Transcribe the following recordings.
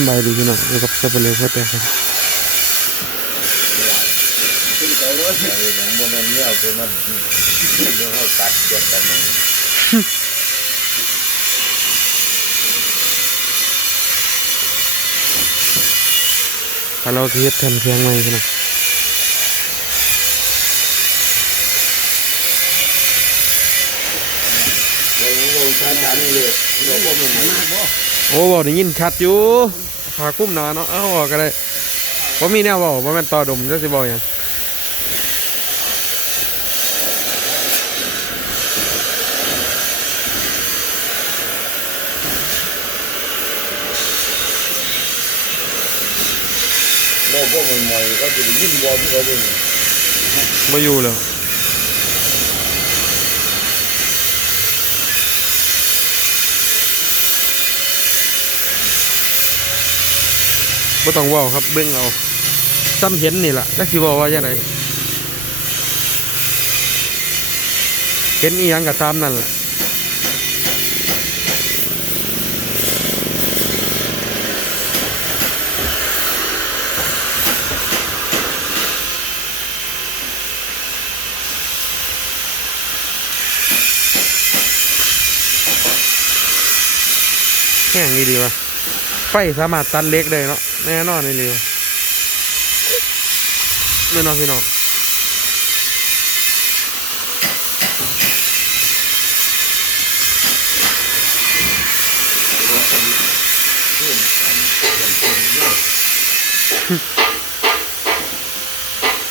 สำบายดีพี่น้องอยู่กับสับปะเลอเพื่อแต่ครับขึ้นเขารถของบนนั้นเนี่ยคือมันเดี๋ยวเขาตัดเจ็บกันเองถ้าเราสิเฮ็ดแทนแข็งไว้พี่น้องเราเราใช้การนี่เลยเราก็ไม่มากบ่ โอ้บอกได้ยินชัดอยู่พาคุ้มหนาเนาะเอ้าออกก็ได้บ่ามีแนวเว้าบ่แม่นต่อดมจักสิบอกหยังเราก็ไม่ใหม่ก็จะได้ยินวอลที่เขาเป็นบ่อยู่แล้ว บ่ต้องเว้าครับเบิ่งเอาซ้ำเห็นนี่ล่ะจักสิบอกว่าจังไดเห็นอีหยังก็ตามนั่นล่ะแห้งดีดีวะไฟ สามารถตัดเล็กได้เนาะแน่นอนนี่เลยแน่นอนพี่น้อง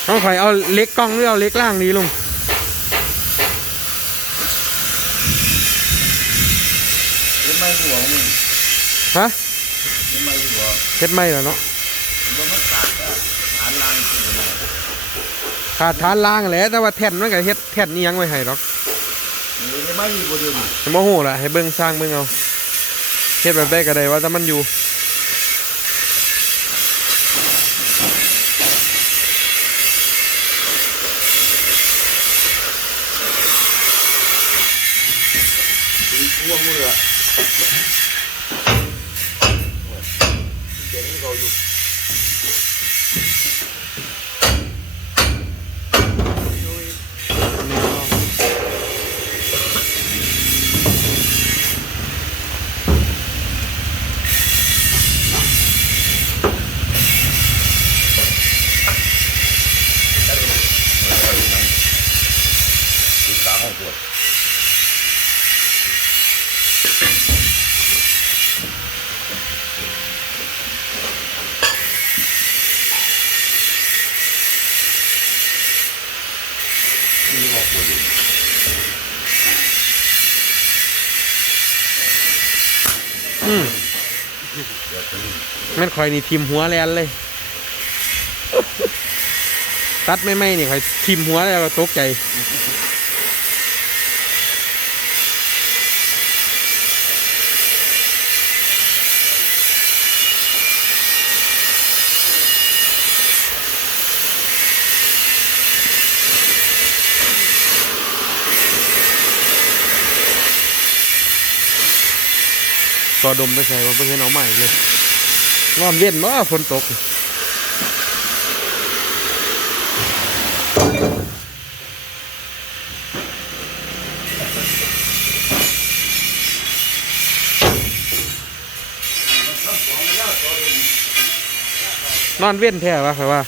ต้องคอยเอาเล็กกล้องหรือเอาเล็กล่างดีลุงไม่หลวงมึงฮะ ไม่หลวเฮ็ดไม่แล้วเนาะมันมันตัดอะฐานล่างที่ไหนขาดฐานล่างแหละแต่ว่าแท่นมันก็เฮ็ดแท่นนี่ยังไว้ให้ดอกนี่ไม่มีประเด็นโมโหล่ะให้เบิ่งสร้างเบิ่งเอาเฮ็ดแบบได้ก็ได้ว่าแต่มันอยู่ตีทั่ วมือเจ๋งเขาอยู่ ติดตาห้องตรวจ นี่ออกหมดเลย อืม เดี๋ยวจะรีบ แม่นข่อยนี่ทิมหัวแลนเลย ตัดไม่ไม่นี่ข่อยทิมหัวแล้วก็ตกใจก็ดมไปใส่ว่าเพิ่งเห็นเอาใหม่เลย นอนเว้นเนาะฝนตกนอนเว้นแท้วะครับว่า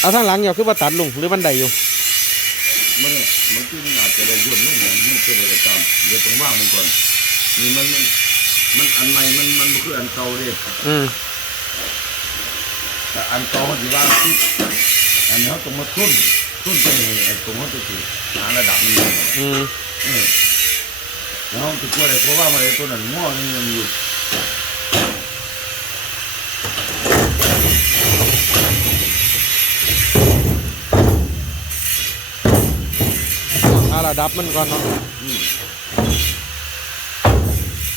เอาทางหลังอย่าคือว่าตัดลุงหรือบันไดอยู่ มันมันคือมันอาจจะได้ย่นลุ่มอย่างนี้เป็นอะไรก็ตามเดี๋ยวต้องว่างมันก่อนนี่มันมันมันอันใหม่มันมันคืออันเก่าเลยอืมแต่อันเก่าที่ว่าที่อันนี้เขาต้องมาทุ่นทุ่นไปไอ้ตรงเขาจะถือหาระดับนี้อืมเออแล้วเขาจะกลัวอะไรเพราะว่ามันไอ้ตัวนั้นง้อนี่มันอยู่ ดับมันก่อนเนาะ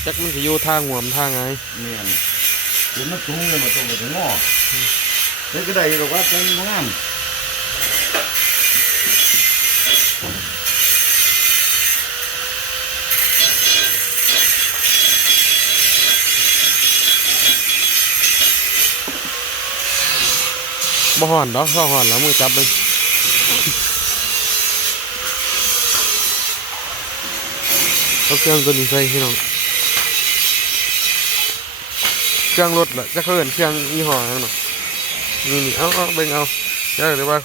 จักมันจะอยู่ทางหวมทางไงเนี่ยหรือมันสูงเลยมาตัวมันถึงงอเด็กก็ได้ก็ว่าเป็นงามบ่หอนดอกข้อหอนแล้วมือจับเลย เอาเครื่องตัวนี้ใส่พี่น้องเครื่องรถละจะเขาเอินเครื่องยี่ห้อหยังเนาะนี่นี่เอาเอาเบ่งเอาเดี๋ยวเดี๋ยวว่า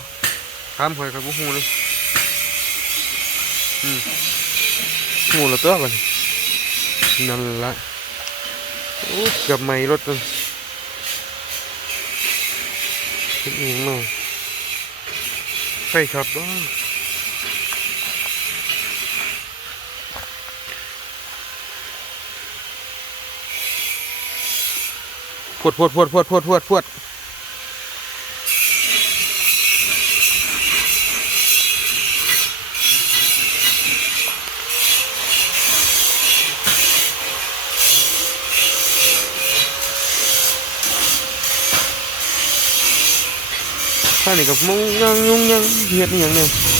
ข้ามหอยกับบุหูเลยอืมหมูละตัวบัดนนั่นละโอ้เกือบไม้รถเลยเป็นเองมาไฟช็อตบ้า วดพวดพวดพวดพวดพวดพวดท่านี่กับมุ้งยังยุ่งยังเฮ็ดอหย่างเนี่ย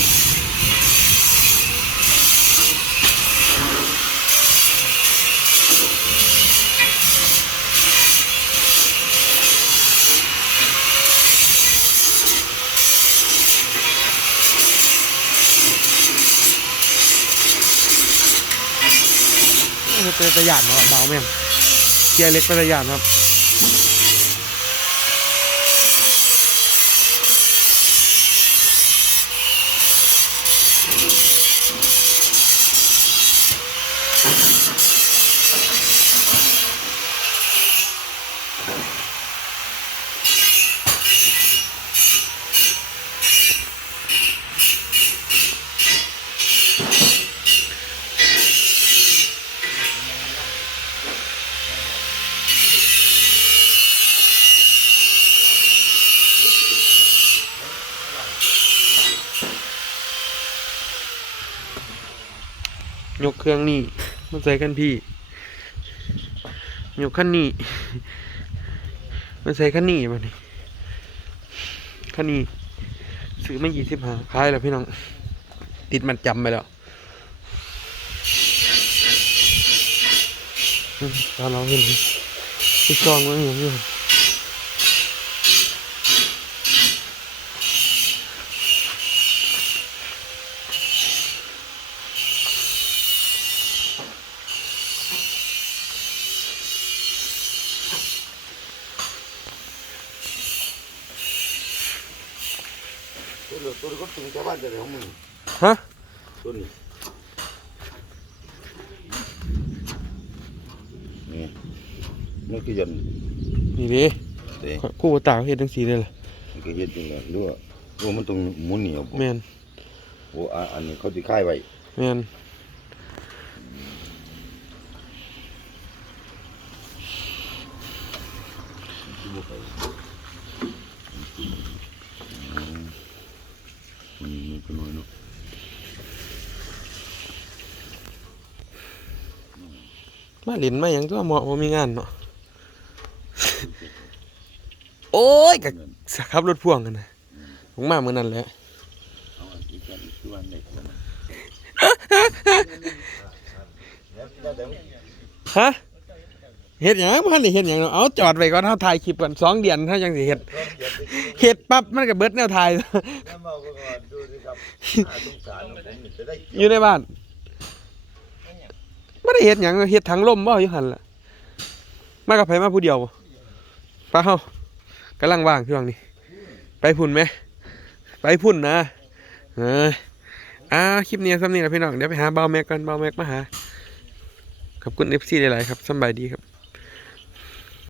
เป็นตะหยานเนาะเบาแม่นเกียร์เล็กเป็นตะหยานครับ ยกเครื่องนี่มาใส่กันพี่ ยกขั้นนี้มาใส่ขั้นนี้มาดิขั้นนี้ซื้อไมายี่สิบห้าขายแล้วพี่น้อง ติดมันจำไปแล้วตอนเราเห็นที่จองไว้อย่างนี้ เหลือตัวนี้ก็ถึงชาวบ้านจะได้ของมึงฮะตัวนี้นี่มันคือยันนี่ดิเตะคู่บ่ตาเขาเห็นทั้งสีเลยล่ะมันก็เฮ็ดจังไงหรือว่าหรือว่ามันต้องหมุนเหนียวบ่แมนโอ้อะอันนี้เขาสิค่ายไว้แมนอืมมั นก็น้อยเนาะมาเล่นมาหยังตัวเหมาะบ่มีงานเนาะ โอ้ยกะขับรถพ่วงกันนะผมมาเมื่อนั้นแหละเอาอันนี้กันคือวันไหนของมันฮะเฮ็ดหยังบ่ทันได้เฮ็ดหยังเนาะเอาจอดไว้ก่อนเฮาถ่ายคลิปก่อนสองเดือนเฮาจังสิเฮ็ดเฮ็ดปั๊บมันก็เบิดแนวถ่าย น้ำเมาก็ก่อนดูสิครับน่าสงสารของผมนี่จะได้อยู่ในบ้านบ่ได้เฮ็ดหยังเฮ็ดถังลมบ่อยู่หันล่ะมากับไผมาผู้เดียวบ่ไปเฮากำลังว่างช่วงนี้ ไปพุ่นไหม ไปพุ่นนะเอออ่าคลิปนี้ซ้ำนี้แหละพี่น้องเดี๋ยวไปหาเบาแม็กกันเบาแม็กมาหาขอบคุณ FC หลายๆครับสำบายดีครับ